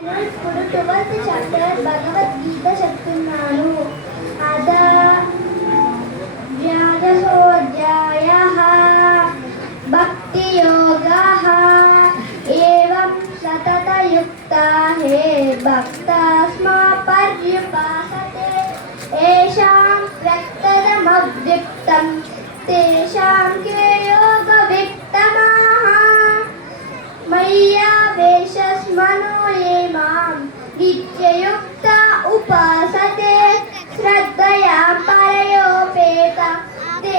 ఇప్పుడు 12th chapter Bhagavad Gita చెప్తున్నాను. అదా వ్యాధోధ్యాయః భక్తి యోగః ఏవం సతతయుక్తా హే భక్తాస్మా పర్యుపాసతే ఏషాం ప్రక్తదమవ్యక్తం తేషాం కే యోగ విత్తమాః మయ్యావేశస్మనో ఏ మాం నిత్యయుక్త ఉపాసతే శ్రద్ధయా పరయోపేత తే